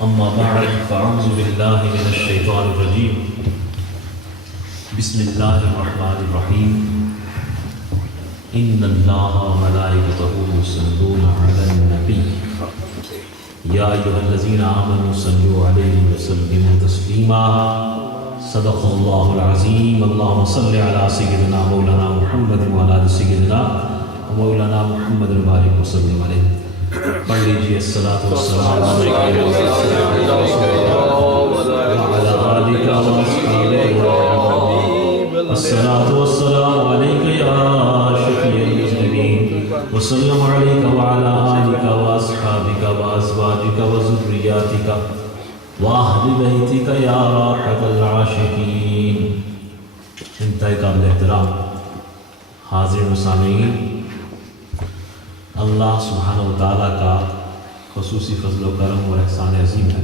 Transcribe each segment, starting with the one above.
اما بعد فاعوذ باللہ من الشیطان الرجیم بسم اللہ الرحمن الرحیم ان اللہ وملائکتہ یصلون علی النبی یا ایھا الذین آمنوا صلوا علیہ وسلموا تسلیما صدق اللہ العظیم اللہم صل علی سیدنا مولانا محمد وعلی آل سیدنا مولانا محمد وبارک وسلم علیہ. پڑھ لیجیے الصلاۃ والسلام علیک وعلی آلک واصحابک الصلاۃ والسلام علیک یا شفیع المذنبین وسلم علیک وعلی آلک واصحابک وازواجک وذریاتک واہل بیتک یا راحت العاشقین. انتہائی قابل احترام حاضرین و سامعین، اللہ سبحانہ و تعالیٰ کا خصوصی فضل و کرم اور احسان عظیم ہے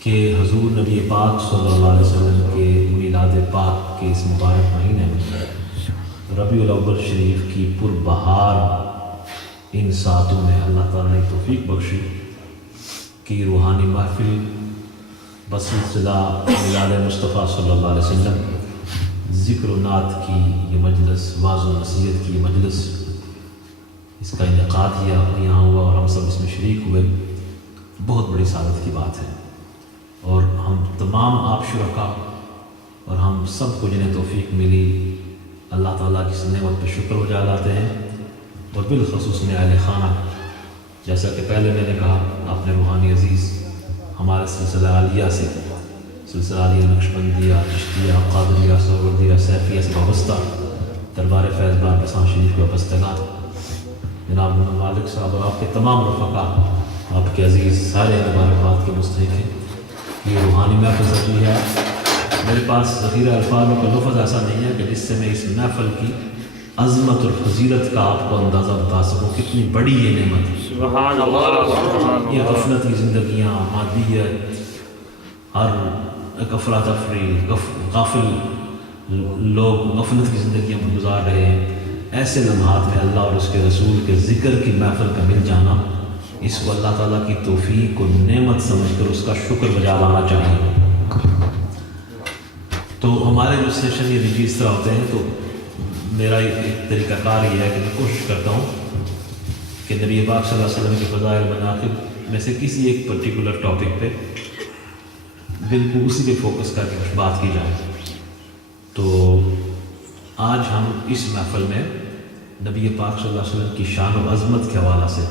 کہ حضور نبی پاک صلی اللہ علیہ وسلم کے میلاد پاک کے اس مبارک مہینے میں ربیع الاول شریف کی پربہار ان ساعتوں میں اللہ تعالیٰ نے توفیق بخشی کہ روحانی محفل بسلسلہ میلاد مصطفیٰ صلی اللہ علیہ وسلم، ذکر و نعت کی یہ مجلس، واعظ و نصیحت کی مجلس، اس کا انعقاد یہاں ہوا اور ہم سب اس میں شریک ہوئے. بہت بڑی سعادت کی بات ہے اور ہم تمام آپ شرکا اور ہم سب کو جنہیں توفیق ملی اللہ تعالیٰ کی اس نعمت پہ شکر بجا لاتے ہیں. اور بالخصوص میں اہل خانہ، جیسا کہ پہلے میں نے کہا، اپنے روحانی عزیز ہمارے سلسلہ عالیہ سے، سلسلہ عالیہ نقشبندیہ، چشتیہ، قادریہ، سہروردیہ، سیفیہ سے وابستہ دربار فیض بار بسان شریف کے وابستگان جناب محمد مالک صاحب اور آپ کے تمام رفقا، آپ کے عزیز سارے مبارکباد کے مستحق ہیں. یہ روحانی محفل سجی ہے. میرے پاس ذخیرہ الفاظ کا لفظ ایسا نہیں ہے کہ جس سے میں اس محفل کی عظمت اور فضیلت کا آپ کو اندازہ بتا سکوں. کتنی بڑی یہ نعمت ہے. سبحان اللہ. یہ غفلت کی زندگیاں، مادیت، ہر ایک افراتفری، غافل لوگ غفلت کی زندگیاں گزار رہے ہیں. ایسے لمحات میں اللہ اور اس کے رسول کے ذکر کی محفل کا مل جانا، اس کو اللہ تعالیٰ کی توفیق کو نعمت سمجھ کر اس کا شکر بجا لانا چاہیے. تو ہمارے جو سیشن یہ اس طرح ہوتے ہیں، تو میرا ایک طریقہ کار یہ ہے کہ میں کوشش کرتا ہوں کہ نبی پاک صلی اللہ علیہ وسلم کے فضائل مناقب میں سے کسی ایک پرٹیکولر ٹاپک پہ بالکل اسی پہ فوکس کر کے کچھ بات کی جائے. تو آج ہم اس محفل میں نبی پاک صلی اللہ علیہ وسلم کی شان و عظمت کے حوالہ سے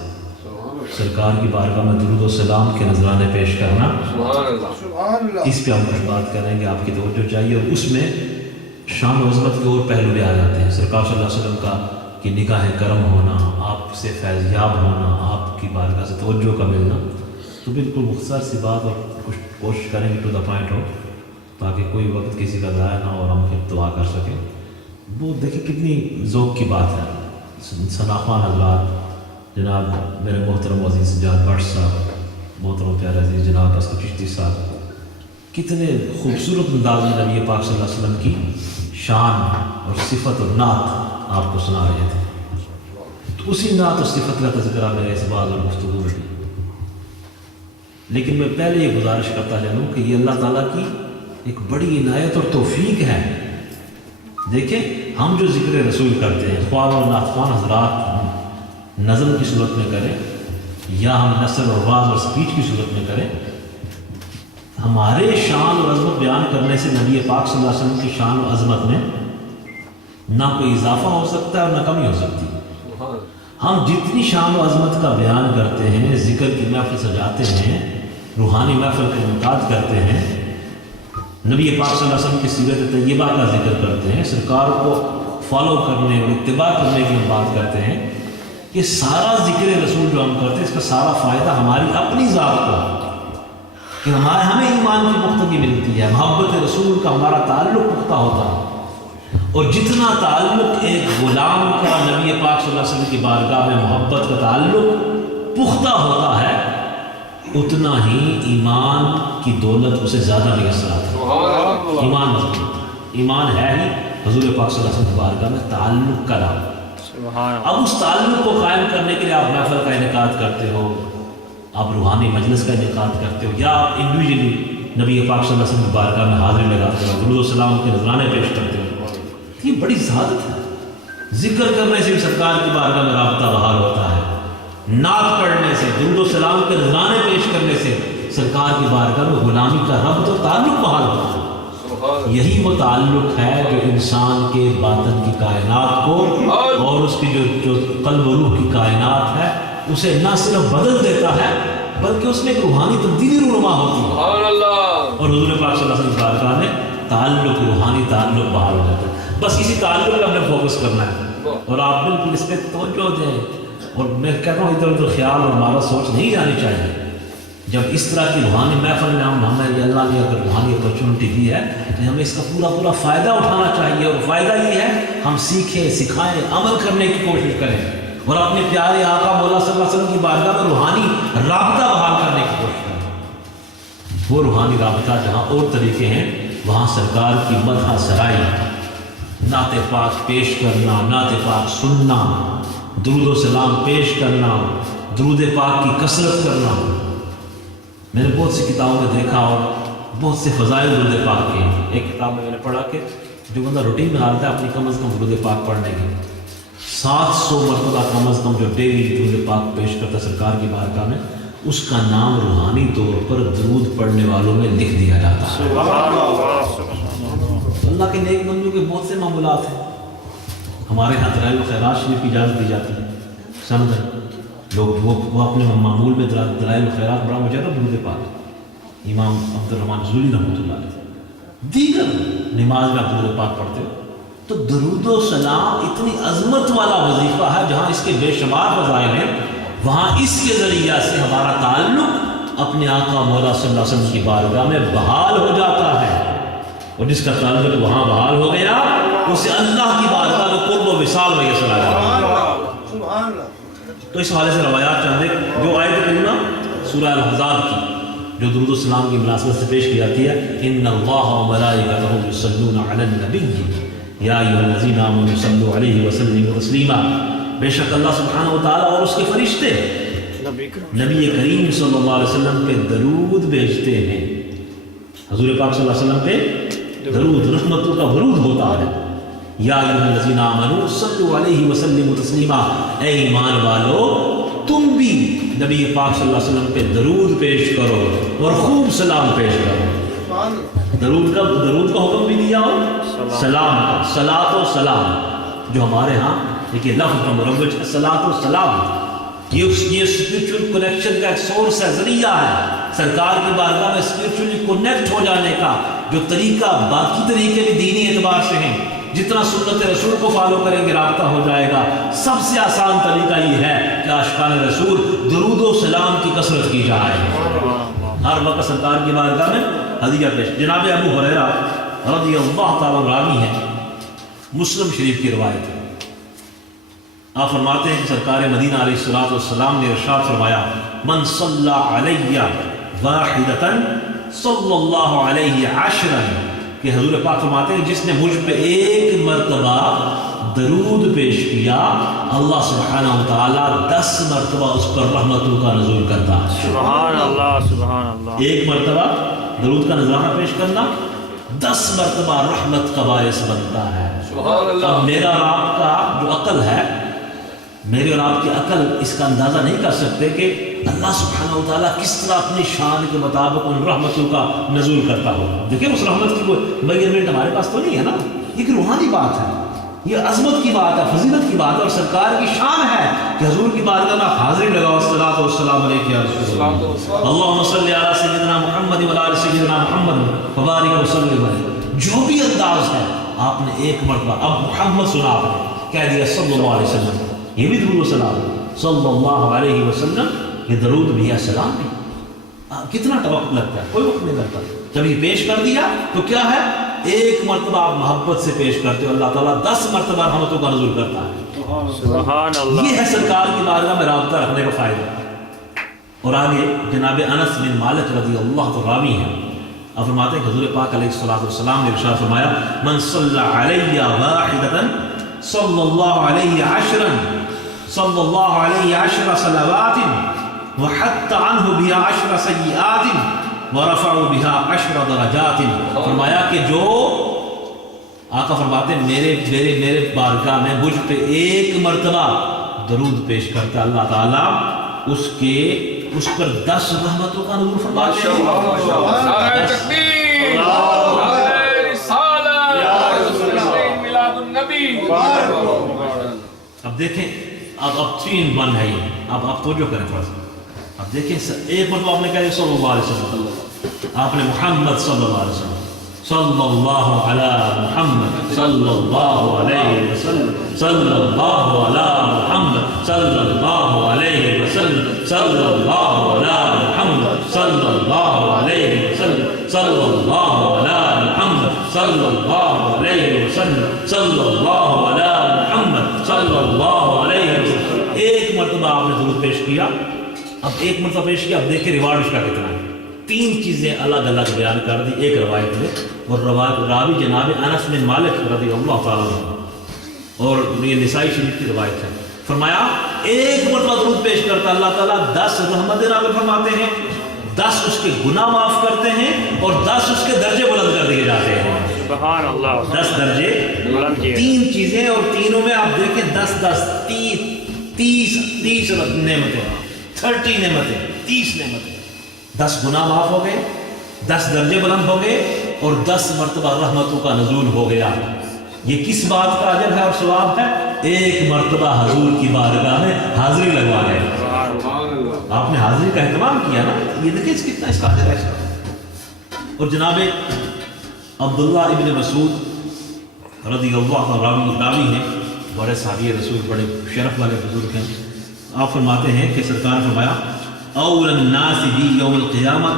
سرکار کی بارگاہ میں درود و سلام کے نذرانے پیش کرنا، اس پہ ہم کچھ بات کریں گے. آپ کی توجہ چاہیے. اور اس میں شان و عظمت کے اور پہلو بھی آ جاتے ہیں. سرکار صلی اللہ علیہ وسلم کا کہ نگاہ کرم ہونا، آپ سے فیض یاب ہونا، آپ کی بارگاہ سے توجہ کا ملنا. تو بالکل مختصر سی بات اور کچھ کوشش کریں گے ٹو دا پوائنٹ ہو، تاکہ کوئی وقت کسی کا ضائع نہ ہو اور ہم پھر دعا کر سکیں. وہ دیکھیں کتنی ذوق کی بات ہے. ثناخوان حضرات، جناب میرے محترم عزیز سجاد بٹ صاحب، محترم پیارے عزیز جناب اسکر چشتی صاحب، کتنے خوبصورت انداز میں نبی پاک صلی اللہ علیہ وسلم کی شان اور صفت اور نعت آپ کو سنا رہے تھے. تو اسی نعت اور صفت کا تذکرہ میرے اس بعض اور گفتگو میں بھی. لیکن میں پہلے یہ گزارش کرتا جانوں کہ یہ اللہ تعالیٰ کی ایک بڑی عنایت اور توفیق ہے. دیکھیں ہم جو ذکر رسول کرتے ہیں، خواہ اور نعت خوان حضرات نظم کی صورت میں کریں یا ہم نثر اور واز اور سپیچ کی صورت میں کریں، ہمارے شان اور عظمت بیان کرنے سے نبی پاک صلی اللہ علیہ وسلم کی شان و عظمت میں نہ کوئی اضافہ ہو سکتا ہے اور نہ کمی ہو سکتی. ہم جتنی شان و عظمت کا بیان کرتے ہیں، ذکر کی محفل سجاتے ہیں، روحانی محفل کا انعقاد کرتے ہیں، نبی پاک صلی اللہ علیہ وسلم کی سیرت طیبہ کا ذکر کرتے ہیں، سرکار کو فالو کرنے اور اتباع کرنے کی ہم بات کرتے ہیں، یہ سارا ذکر رسول جو ہم کرتے ہیں اس کا سارا فائدہ ہماری اپنی ذات کو، کہ ہمیں ایمان کی پختگی ملتی ہے، محبت رسول کا ہمارا تعلق پختہ ہوتا ہے. اور جتنا تعلق ایک غلام کا نبی پاک صلی اللہ علیہ وسلم کی بارگاہ میں محبت کا تعلق پختہ ہوتا ہے، اتنا ہی ایمان کی دولت اسے زیادہ میسر آتا ہے. ایمان مضبوط، ایمان ہے ہی حضور پاک صلی اللہ علیہ وسلم کی بارگاہ میں تعلق کا نام. اب اس تعلق کو قائم کرنے کے لیے آپ محفل کا انعقاد کرتے ہو، آپ روحانی مجلس کا انعقاد کرتے ہو یا آپ انڈیویجلی نبی پاک صلی اللہ علیہ وسلم کی بارگاہ میں حاضری لگاتے ہو، درود و سلام کے نذرانے پیش کرتے ہو، یہ بڑی سعادت ہے۔ ذکر کرنے سے بھی سرکار کی بارگاہ میں رابطہ بحال ہوتا ہے، نعت پڑھنے سے، درود و سلام کے نذرانے پیش کرنے سے سرکار کی بارگاہ میں غلامی کا ربط اور تعلق بحال ہوتا ہے۔ یہی وہ تعلق ہے جو انسان کے باطن کی کائنات کو اور اس کی جو قلب و روح کی کائنات ہے اسے نہ صرف بدل دیتا ہے بلکہ اس میں ایک روحانی تبدیلی رونما ہوتی ہے، اور حضور پاک صلی اللہ علیہ وسلم کی بارگاہ میں تعلق، روحانی تعلق بحال ہو جاتا ہے۔ بس اسی تعلق پہ ہم نے فوکس کرنا ہے اور آپ بالکل اس پہ توجہ دیں، اور میں کہتا ہوں ادھر ادھر خیال اور ہمارا سوچ نہیں جانی چاہیے۔ جب اس طرح کی روحانی محفل میں ہمیں اللہ نے اگر روحانی اپرچونٹی دی ہے تو ہمیں اس کا پورا فائدہ اٹھانا چاہیے، اور فائدہ یہ ہے ہم سیکھیں، سکھائیں، عمل کرنے کی کوشش کریں اور اپنے پیارے آقا مولا صلی اللہ علیہ وسلم کی بارگاہ میں روحانی رابطہ بحال کرنے کی کوشش کریں۔ وہ روحانی رابطہ جہاں اور طریقے ہیں وہاں سرکار کی مدح سرائی، نعت پاک پیش کرنا، نعت پاک سننا، درود و سلام پیش کرنا، درود پاک کی کثرت کرنا۔ میں نے بہت سی کتابوں میں دیکھا اور بہت سے فضائل درود پاک کے، ایک کتاب میں نے پڑھا کہ جو بندہ روٹین میں ڈالتا ہے اپنی کم از کم درود پاک پڑھنے کی 700 مرتبہ کم از کم جو ڈیلی درود پاک پیش کرتا سرکار کی بارگاہ میں، اس کا نام روحانی طور پر درود پڑھنے والوں میں لکھ دیا جاتا ہے۔ اللہ کے نیک بندوں کے بہت سے معمولات ہیں۔ ہمارے ہاں دلائل الخیرات شریف کی اجازت دی جاتی ہے، سند لوگ وہ اپنے معمول میں دلائل الخیرات بڑا مجرب درود پاک، امام عبد الرحمن زولی رحمۃ اللہ علیہ، دیگر نماز میں آپ درود پاک پڑھتے ہو تو درود و سلام اتنی عظمت والا وظیفہ ہے جہاں اس کے بے شمار فضائل ہیں، وہاں اس کے ذریعہ سے ہمارا تعلق اپنے آقا مولا صلی اللہ علیہ وسلم کی بارگاہ میں بحال ہو جاتا ہے، اور جس کا تعلق وہاں بحال ہو گیا اسے اللہ کی بارگاہ میں قرب و وصال میسر آ جاتا ہے۔ تو اس حوالے سے روایات چاندے جو آیت کریمہ سورہ الاحزاب کی جو درود و سلام کی مناسبت سے پیش کی جاتی ہے، ان اللہ و ملائکتہ یصلون علی النبی یا ایھا الذین آمنوا صلوا علیہ وسلموا تسلیما، بے شک اللہ سبحانہ و تعالیٰ اور اس کے فرشتے نبی کریم صلی اللہ علیہ وسلم پہ درود بھیجتے ہیں۔ حضور پاک صلی اللہ علیہ وسلم پہ درود، رحمتوں کا ورود ہوتا ہے۔ یا ایھا الذین آمنوا صلوا علیہ وسلموا تسلیما، اے ایمان والو تم بھی نبی پاک صلی اللہ علیہ وسلم پہ درود پیش کرو اور خوب سلام پیش کرو۔ درود کا حکم بھی دیا اور سلام کا، صلاۃ و سلام جو ہمارے ہاں دیکھیے لفظ کا مروج ہے، صلاۃ و سلام، یہ اسپرچل کنیکشن کا ایک سورس ہے، ذریعہ ہے سرکار کی بارگاہ میں اسپرچولی کنیکٹ ہو جانے کا، جو طریقہ باقی طریقے بھی دینی اعتبار سے ہیں، جتنا سنت رسول کو فالو کریں گے رابطہ ہو جائے گا۔ سب سے آسان طریقہ یہ ہے کہ عاشقان رسول درود و سلام کی کثرت کی جائے، ہر وقت سرکار کی بارگاہ میں ہدیہ پیش۔ جناب ابو ہریرہ رضی اللہ تعالیٰ راوی ہے، مسلم شریف کی روایت ہے، آپ فرماتے ہیں کہ سرکار مدینہ علیہ الصلوۃ والسلام نے ارشاد فرمایا، من صلی علیہ واحدۃ صلی اللہ علیہ عشرا، کہ حضور پاک فرماتے ہیں جس نے مجھ پہ ایک مرتبہ درود پیش کیا اللہ سبحانہ و تعالیٰ 10 مرتبہ اس پر رحمتوں کا نزول کرتا ہے۔ سبحان اللہ، سبحان اللہ۔ ایک مرتبہ درود کا نذرانہ پیش کرنا 10 مرتبہ رحمت کا باعث بنتا ہے۔ سبحان اللہ۔ اب میرا اور آپ کا جو عقل ہے، میری اور آپ کی عقل اس کا اندازہ نہیں کر سکتے کہ اللہ سبحانہ و تعالیٰ کس طرح اپنی شان کے مطابق ان رحمتوں کا نزول کرتا ہو۔ دیکھیں اس رحمت کی کوئی میجرمنٹ ہمارے پاس تو نہیں ہے نا، یہ کہ روحانی بات ہے، یہ عظمت کی بات ہے، فضیلت کی بات ہے، اور سرکار کی شان ہے کہ حضور کی بارگاہ میں حاضری لگاؤ، الصلاۃ والسلام علیک یا رسول اللہ، اللہم صلی علی سیدنا محمد وعلی آل سیدنا محمد وبارک وسلم علیہ۔ جو بھی انداز ہے آپ نے ایک مرتبہ، اب محمد سنا آپ نے کہہ دیا صلی اللہ علیہ وسلم، یہ بھی درود و سلام صلی اللہ علیہ وسلم، یہ درود بھی ہے، سلام بھی۔ کتنا وقت لگتا ہے؟ کوئی وقت نہیں لگتا۔ جب یہ پیش کر دیا تو کیا ہے، ایک مرتبہ آپ محبت سے پیش کرتے ہو، اللہ تعالیٰ 10 مرتبہ رحمتوں کا نزول کرتا ہے۔ سبحان اللہ۔ یہ ہے سرکار کی بارگاہ میں رابطہ رکھنے کا فائدہ۔ اور آگے جناب انس بن مالک رضی اللہ عنہ راوی ہیں، آپ فرماتے ہیں کہ حضور پاک علیہ الصلوۃ والسلام نے ارشاد فرمایا، من صلی علیہ واحدۃ صلی اللہ علیہ عشرا صلی اللہ علیہ عشر صلوات وحط عنہ بها 10 سیئات ورفعوا بها 10 درجات. فرمایا کہ جو آقا فرماتے ہیں میرے بارگاہ میں مجھ پہ ایک مرتبہ درود پیش کرتا اللہ تعالیٰ اس پر 10 رحمتوں کا نزول فرماتے ہیں. نعرہ تکبیر، نعرہ رسالت، میلاد النبی. اب دیکھیں اب 3 1 ہے یہ. اب آپ توجہ کریں تھوڑا سا. اب دیکھیں ایک مرتبہ آپ نے کہا صلی اللہ علیہ وسلم، آپ نے محمد صلی اللہ علیہ وسلم، صلی اللہ علی محمد صلی اللہ علیہ وسلم، صلی اللہ علی محمد صلی اللہ علیہ وسلم، صلی اللہ علی محمد صلی اللہ علیہ وسلم، صلی اللہ علی محمد صلی اللہ علیہ وسلم، صلی اللہ علی محمد صلی اللہ علیہ وسلم. ایک مرتبہ آپ نے درود پیش کیا. اب ایک مرتبہ پیش کیا. اب دیکھیں ریوارڈ اس کا کتنا ہے. 3 چیزیں الگ الگ بیان کر دی ایک روایت میں، اور راوی جناب انس بن مالک رضی اللہ تعالیٰ عنہ، اور یہ نسائی شریف کی روایت ہے. فرمایا ایک مرتبہ درود پیش کرتا اللہ تعالیٰ 10 رحمتیں نازل فرماتے ہیں، 10 اس کے گناہ معاف کرتے ہیں، اور 10 اس کے درجے بلند کر دیے جاتے ہیں. سبحان اللہ. 10 درجے بلند کیے. 3 چیزیں، اور تینوں میں آپ دیکھیں 10 10 30 نعمتیں، 30 نعمتیں، 30 نعمتیں. 10 گناہ معاف ہو گئے، 10 درجے بلند ہو گئے، اور 10 مرتبہ رحمتوں کا نزول ہو گیا. یہ کس بات کا اجر ہے اور ثواب ہے؟ ایک مرتبہ حضور کی بارگاہ میں حاضری لگوا گئے. آپ نے حاضری کا اہتمام کیا نا، یہ دیکھیں کتنا اس کا اجر ہے. اور جناب عبداللہ ابن مسعود رضی اللہ عنہ راوی ہیں، بڑے صحابی رسول، بڑے شرف والے بزرگ ہیں. آپ فرماتے ہیں کہ سرکار نے فرمایا اول الناس بی یوم القیامت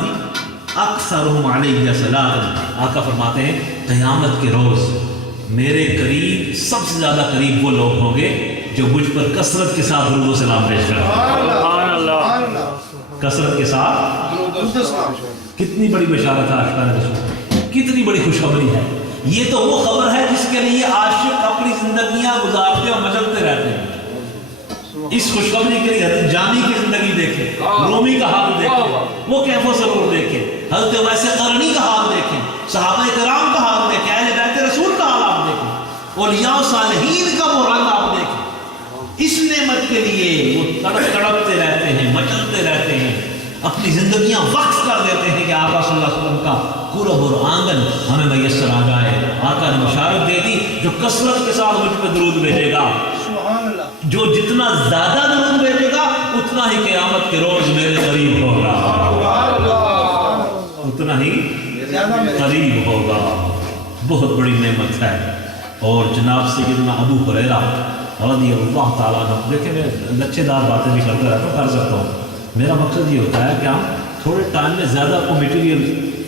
اکثرهم علیہ صلاۃ. آقا فرماتے ہیں قیامت کے روز میرے قریب سب سے زیادہ قریب وہ لوگ ہوں گے جو مجھ پر کثرت کے ساتھ درود و سلام پیش کریں. سبحان اللہ. کثرت کے ساتھ. کتنی بڑی بشارت ہے عاشقان رسول، کتنی بڑی خوشخبری ہے. یہ تو وہ خبر ہے جس کے لیے عاشق اپنی زندگیاں گزارتے اور مچلتے رہتے ہیں. اس خوشخبری کے لیے جانی کی زندگی دیکھیں، رومی کا حال دیکھیں، وہ کیف و سرور دیکھیں، حضرت ویسے قرنی کا حال دیکھیں، صحابہ کرام کا حال دیکھیں، اہل بیت رسول کا حال آپ دیکھیں، اولیاء و صالحین کا وہ رنگ آپ دیکھیں. اس نعمت کے لیے وہ تڑپتے رہتے ہیں، مچلتے رہتے ہیں، اپنی زندگیاں وقف کر دیتے ہیں کہ آقا صلی اللہ علیہ وسلم کا قرب اور آنگن ہمیں میسر آ جائے. آقا نے بشارت دے دی جو کثرت کے ساتھ مجھ پہ درود بھیجے گا، جو جتنا زیادہ درود بھیجے گا اتنا ہی قیامت کے روز میرے قریب ہوگا، اتنا ہی قریب ہوگا. بہت بڑی نعمت ہے. اور جناب سیدنا ابو ہریرہ رضی اللہ تعالیٰ عنہ، دیکھیں میں لچھے دار باتیں بھی کرتا رہتا ہوں، کر سکتا ہوں. میرا مقصد یہ ہوتا ہے کہ ہم تھوڑے ٹائم میں زیادہ کو میٹیریل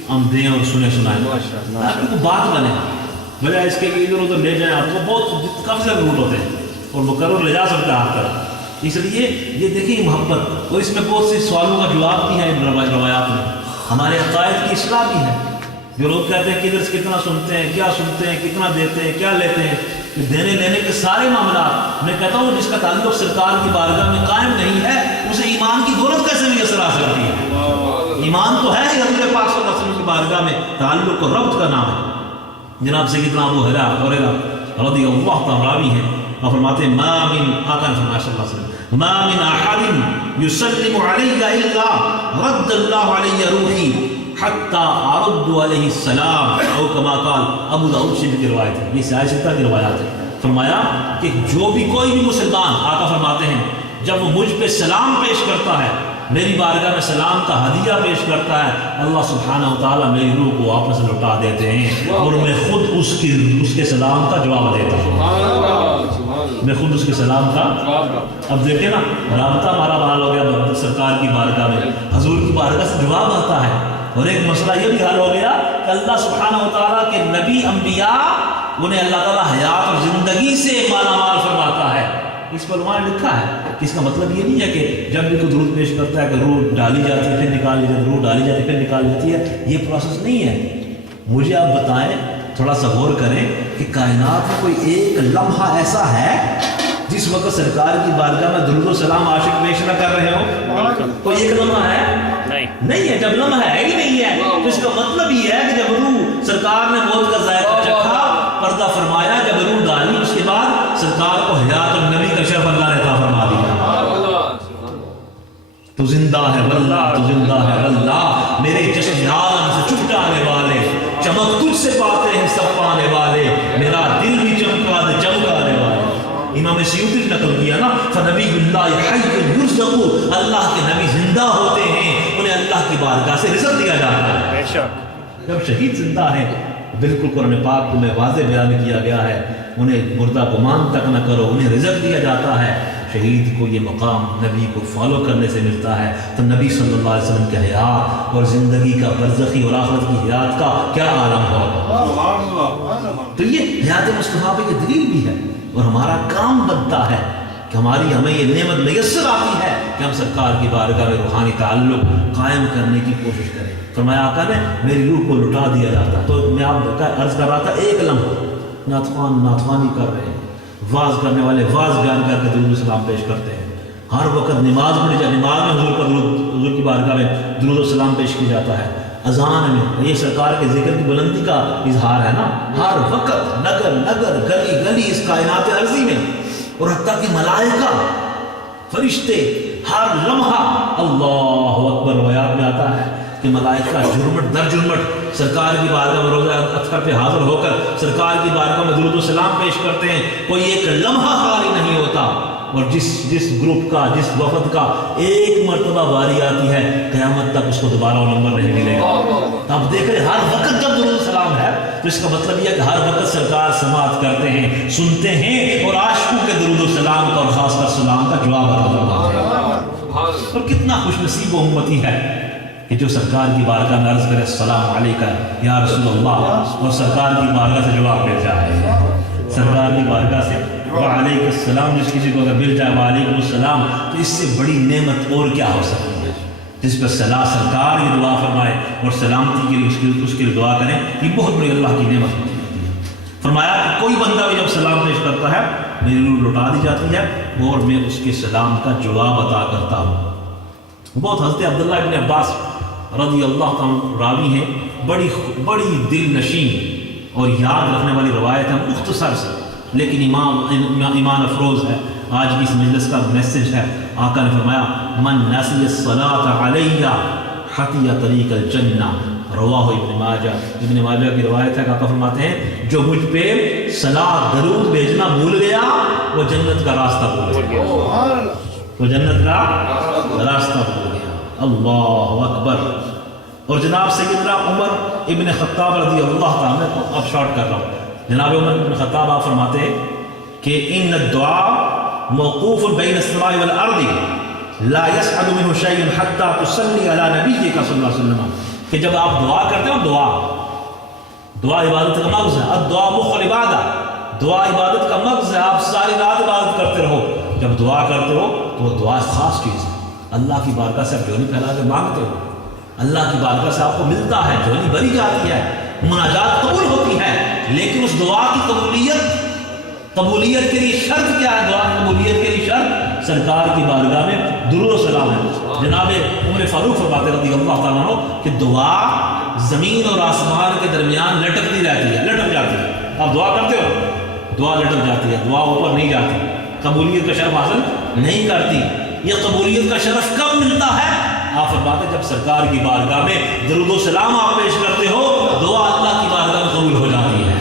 ہم دیں اور سنائیں تاکہ وہ بات بنے، بجائے اس کے کہ ادھر ادھر لے جائیں. آپ کو بہت کم سے رول ہوتے ہیں اور مقرر لے جا سکتا ہے آپ طرف. اس لیے یہ دیکھیں محبت، اور اس میں بہت سے سوالوں کا جواب بھی ہے ان روایات میں. ہمارے عقائد کی اصلاح بھی ہے. جو لوگ کہتے ہیں کہ ادھر سے کتنا سنتے ہیں، کیا سنتے ہیں، کتنا دیتے ہیں، کیا لیتے ہیں، دینے لینے کے سارے معاملات، میں کہتا ہوں جس کا تعلق سرکار کی بارگاہ میں قائم نہیں ہے اسے ایمان کی دولت کیسے بھی اثر آ سکتی ہے. ایمان تو ہے ہی حضور پاک صلی اللہ علیہ وسلم کی بارگاہ میں تعلق و ربط کا نام ہے. جناب سیدنا ابو ہریرہ رضی اللہ تعالیٰ راوی ہیں، اور فرماتے ہیں ما من، آقا نے فرمایا صلی اللہ علیہ وسلم، ما من احد یسلم علی الا رد اللہ علی روحی حتی ارد علیہ السلام، او کما قال. ابو داؤد شریف کی روایت ہے، یہ سیاہ ستہ کی روایات ہے. فرمایا کہ جو بھی کوئی بھی مسلمان، آقا فرماتے ہیں جب وہ مجھ پہ سلام پیش کرتا ہے، میری بارگاہ میں سلام کا ہدیہ پیش کرتا ہے، اللہ سبحانہ وتعالیٰ میری روح کو واپس لوٹا دیتے ہیں، اور میں خود اس کے سلام کا جواب دیتا ہوں. میں خود اس کے سلام کا. اب دیکھیں نا رابطہ ہمارا بحال ہو گیا سرکار کی بارگاہ میں، حضور کی بارگاہ سے جواب آتا ہے. اور ایک مسئلہ یہ بھی حل ہو گیا کہ اللہ سبحانہ وتعالیٰ کے نبی انبیاء، انہیں اللہ تعالیٰ حیات اور زندگی سے مالا مال فرماتا ہے. اس پر وہاں لکھا ہے. اس کا مطلب یہ نہیں ہے کہ جب بھی کوئی درود پیش کرتا ہے کہ روح ڈالی جاتی ہے پھر نکال لی جاتی ہے، روح ڈالی جاتی ہے پھر نکال جاتی ہے. یہ پروسیس نہیں ہے. مجھے آپ بتائیں، تھوڑا سا غور کریں کہ کائنات میں کوئی ایک لمحہ ایسا ہے جس وقت سرکار کی بارگاہ میں درود و سلام عاشق پیش نہ کر رہے ہوں؟ کوئی ایک لمحہ ہے نہیں ہے. جب لمحہ ہے ہی نہیں ہے تو اس کا مطلب یہ ہے کہ جب روح سرکار نے موت کا ذائقہ چکھا، پردہ فرمایا، جب روح ڈالی، اس کے بعد سرکار کو حیات النبی کا شرف اللہ نے عطا فرما دیا. تو زندہ ہے واللہ، تو زندہ ہے واللہ، میرے چشم عالم سے چھپ جانے والے، چمک تجھ سے پاتے ہیں سب پانے والے، میرا دل بھی چمکا دے چمکانے والے. امام سیوطی نے نقل کیا نا، فنبی اللہ حی یرزق، اللہ کے نبی زندہ ہوتے ہیں، انہیں اللہ کی بارگاہ سے رزق دیا جاتا ہے. بے شک جب شہید زندہ ہے، بالکل قرآن پاک میں واضح بیان کیا گیا ہے، انہیں مردہ گمان تک نہ کرو، انہیں رزق دیا جاتا ہے. شہید کو یہ مقام نبی کو فالو کرنے سے ملتا ہے. تو نبی صلی اللہ علیہ وسلم کے حیات اور زندگی کا برزخی اور آخرت کی حیات کا کیا عالم ہوگا. تو یہ حیات مصطفیٰ پہ یہ دلیل بھی ہے، اور ہمارا کام بنتا ہے کہ ہمیں یہ نعمت میسر آتی ہے کہ ہم سرکار کی بارگاہ میں روحانی تعلق قائم کرنے کی کوشش کریں. فرمایا آقا نے میری روح کو لٹا دیا جاتا. تو میں آپ عرض کر رہا تھا، ایک لمحہ ناتخوان ناتخوانی کر رہے ہیں، واز کرنے والے واز بیان کر کے درود و سلام پیش کرتے ہیں. ہر وقت نماز پڑھی جائے، نماز میں حضور کی بارگاہ میں درود و سلام پیش کیا جاتا ہے. اذان میں یہ سرکار کے ذکر کی بلندی کا اظہار ہے نا. ہر وقت نگر نگر گلی گلی اس کائنات عرضی میں، اور حتیٰ کہ ملائکہ فرشتے ہر لمحہ اللہ اکبر روایات میں آتا ہے کہ ملائکہ جرمٹ در جرمٹ سرکار کی بارگاہ میں روزہ اختر پہ حاضر ہو کر سرکار کی بارگاہ میں درود و سلام پیش کرتے ہیں. کوئی ایک لمحہ خالی نہیں ہوتا. اور جس گروپ کا، جس وفد کا ایک مرتبہ باری آتی ہے، قیامت تک اس کو دوبارہ وہ نمبر نہیں ملے گا. اب دیکھ رہے ہر وقت جب درود سلام ہے تو اس کا مطلب یہ ہے کہ ہر وقت سرکار سماعت کرتے ہیں، سنتے ہیں، اور عاشقوں کے درود و سلام کا اور خاص کر سلام کا جواب عطا فرماتے ہیں. اور کتنا خوش نصیب و امتی ہے کہ جو سرکار کی بارگاہ میں عرض کرے السلام علیکہ یا رسول اللہ، اور سرکار کی بارگاہ سے جواب مل جائے. سرکار کی بارگاہ سے وعلیکم السلام جس کسی کو اگر مل جائے وعلیکم السلام، تو اس سے بڑی نعمت اور کیا ہو سکتی ہے. جس پر سرکار یہ دعا فرمائے اور سلامتی کے لیے اس کے لیے دعا کریں، یہ بہت بڑی اللہ کی نعمت ہوتی ہے. فرمایا کہ کوئی بندہ بھی جب سلام پیش کرتا ہے میری روح لوٹا دی جاتی ہے اور میں اس کے سلام کا جواب عطا کرتا ہوں. بہت حضرت عبداللہ ابن عباس رضی اللہ عنہ راوی ہیں، بڑی دل نشین اور یاد رکھنے والی روایت ہے، مختصر سے لیکن ایمان افروز ہے. آج کی اس مجلس کا میسج ہے. آقا نے فرمایا من نسی الصلاۃ علیہ خطی طریق الجنہ، رواہ ابن ماجہ. ابن ماجہ کی روایت ہے کہ آقا فرماتے ہیں جو مجھ پہ صلاۃ درود بھیجنا بھول گیا وہ جنت کا راستہ بھول گیا، وہ جنت کا راستہ بھول گیا. اللہ اکبر. اور جناب سیدنا عمر ابن خطاب رضی اللہ تعالیٰ عنہ، اب شارٹ کر رہا ہوں، جناب عمر ابن خطاب آپ فرماتے ہیں کہ ان الدعاء موقوف بین السماء والارض لا يسعد منه شيء حتى تصلي على نبيك صلی اللہ علیہ وسلم. کہ جب آپ دعا کرتے ہو، دعا عبادت کا مغز ہے. الدعاء مخ العبادہ، دعا عبادت کا مغز ہے. آپ ساری رات عبادت کرتے رہو، جب دعا کرتے ہو تو وہ دعا خاص چیز ہے. اللہ کی بارگاہ سے آپ جھولی پھیلا کے مانگتے ہو، اللہ کی بارگاہ سے آپ کو ملتا ہے، جھولی بھری جاتی ہے، مناجات قبول ہوتی ہے. لیکن اس دعا کی قبولیت کے لیے شرط کیا ہے؟ دعا کی قبولیت کے لیے شرط سرکار کی بارگاہ میں درود و سلام ہے. جناب عمر فاروق فرماتے رضی اللہ تعالیٰ عنہ کہ دعا زمین اور آسمان کے درمیان لٹکتی رہتی ہے، لٹک جاتی ہے. آپ دعا کرتے ہو، دعا لٹک جاتی ہے، دعا اوپر نہیں جاتی، قبولیت کا شرف حاصل نہیں کرتی. یہ قبولیت کا شرف کب ملتا ہے؟ آپ فرماتے جب سرکار کی بارگاہ میں درود و سلام آپ پیش کرتے ہو، دعا اللہ کی بارگاہ میں قبول ہو جاتی ہے.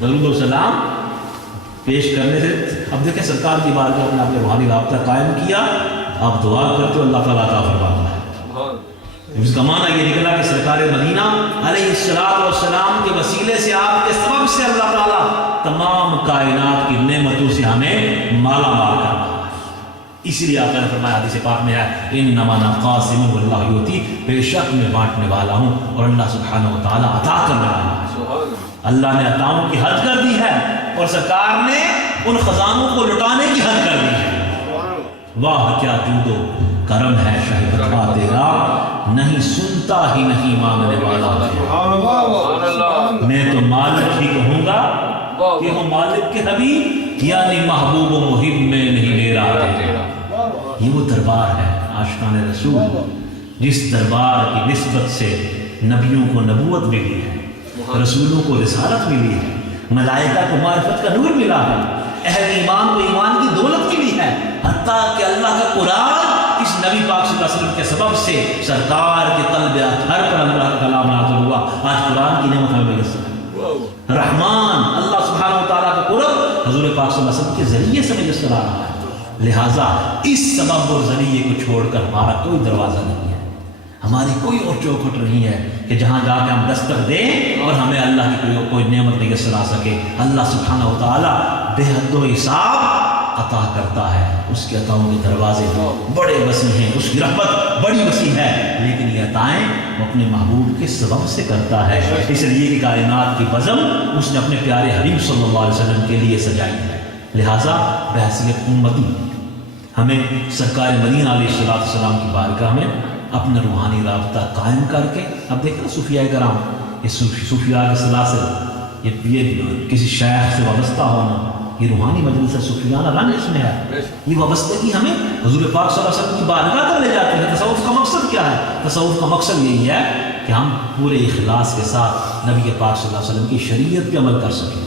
درود و سلام پیش کرنے سے اب دیکھیں سرکار کی بارگاہ میں آپ نے روحانی رابطہ قائم کیا، آپ دعا کرتے ہو، اللہ تعالیٰ عطا فرماتا ہے. اس کا معنی یہ نکلا کہ سرکار مدینہ علیہ السلام کے وسیلے سے، آپ کے سبب سے اللہ تعالیٰ تمام کائنات کی نعمتوں سے ہمیں مالا مال کرتا ہے. اسی لیے آقا نے فرمایا حدیث پاک میں ہے انما انا قاسم واللہ یؤتی، بے شک میں بانٹنے والا ہوں اور اللہ سبحانہ و تعالیٰ عطا کرنے والا ہے. اللہ نے عطاؤں کی حد کر دی ہے اور سرکار نے ان خزانوں کو لٹانے کی حد کر دی ہے. واہ کیا جود و کرم ہے شاہ بتا تیرا، نہیں سنتا ہی نہیں مانگنے والا. میں تو مالک ہی کہوں گا کہ ہو مالک کے حبیب، یعنی محبوب و محب میں نہیں میرا تیرا. یہ وہ دربار ہے عاشقان رسول جس دربار کی نسبت سے نبیوں کو نبوت ملی ہے، رسولوں کو رسالت ملی ہے، ملائکہ کو معرفت کا نور ملا ہے، اہل ایمان کو ایمان کی دولت ملی ہے، حتیٰ کہ اللہ کا قرآن اس نبی پاک صلی اللہ علیہ وسلم کے سبب سے سرکار کے قلب اطہر پر اللہ کا کلام نازل ہوا. آج قرآن کی نعمت ہمیں میسر ہے. رحمان اللہ سبحانہ و تعالیٰ کا قرب حضور پاک صلی اللہ علیہ وسلم کے ذریعے سے میسر آ رہا ہے. لہٰذا اس سبب اور ذریعے کو چھوڑ کر ہمارا کوئی دروازہ نہیں ہے، ہماری کوئی اور چوکھٹ نہیں ہے کہ جہاں جا کے ہم دستک دیں اور ہمیں اللہ کی کوئی نعمت میسر آ سکے. اللہ سبحانہ و تعالیٰ بے حد و حساب عطا کرتا ہے، اس کے عطاؤں کے دروازے بڑے وسیع ہیں، اس کی رحمت بڑی وسیع ہے، لیکن یہ عطائیں وہ اپنے محبوب کے سبب سے کرتا ہے. اس لیے کہ کائنات کی بزم اس نے اپنے پیارے حبیب صلی اللہ علیہ وسلم کے لیے سجائی ہے. لہٰذا بحیثیت امتی ہمیں سرکار مدینہ علیہ السلام کی بارگاہ میں اپنا روحانی رابطہ قائم کر کے، اب دیکھیں صوفیاء کرام، یہ صوفیاء کے سلاسل، یہ کسی شیخ سے وابستہ ہونا، یہ روحانی مجلس ہے، صوفیانہ رنگ اس میں ہے. یہ وابستگی ہمیں حضور پاک صلی اللہ علیہ وسلم کی بارگاہ تک لے جاتی ہے. تصوف کا مقصد کیا ہے؟ تصوف کا مقصد یہی ہے کہ ہم پورے اخلاص کے ساتھ نبی پاک صلی اللہ علیہ وسلم کی شریعت پہ عمل کر سکیں،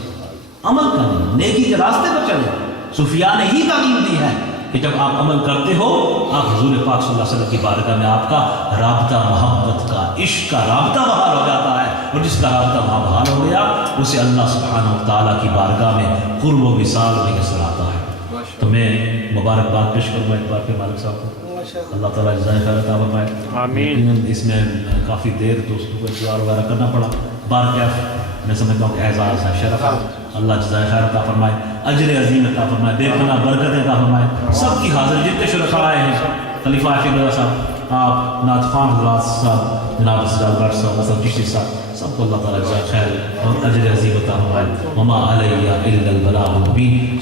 عمل کریں، نیکی کے راستے پر چلیں. صوفیاء نے ہی تعلیم دی ہے کہ جب آپ عمل کرتے ہو آپ حضور پاک صلی اللہ علیہ وسلم کی بارگاہ میں آپ کا رابطہ محبت کا، عشق کا رابطہ بحال ہو جاتا ہے، اور جس کا رابطہ وہاں بحال ہو گیا اسے اللہ سبحانہ و تعالیٰ کی بارگاہ میں قرب و وصال میسر آتا ہے. تو میں مبارکباد پیش کروں ایک بار پھر مالک صاحب کو، اللہ تعالیٰ جزائے خیر عطا فرمائے. آمین. اس میں کافی دیر دوستوں کو انتظار وغیرہ کرنا پڑا، بارکیف میں سمجھتا ہوں کہ اعزاز ہے، شرف ہے. اللہ جزائے خیر عطا فرمائے، اجر عظیم عطا فرمائے، بے پناہ برکت عطا فرمائے. سب کی حاضر جتنے شرکاء آئے ہیں، خلیفہ عاشق رضا صاحب، آپ نعت خوان حضرات صاحب، جناب سجاد بٹ صاحب، حسن چشتی صاحب، سب کو اللہ تعالیٰ جزائے خیر اور اجر عظیم عطا فرمائے. وما علیہ الا البلاغ المبین.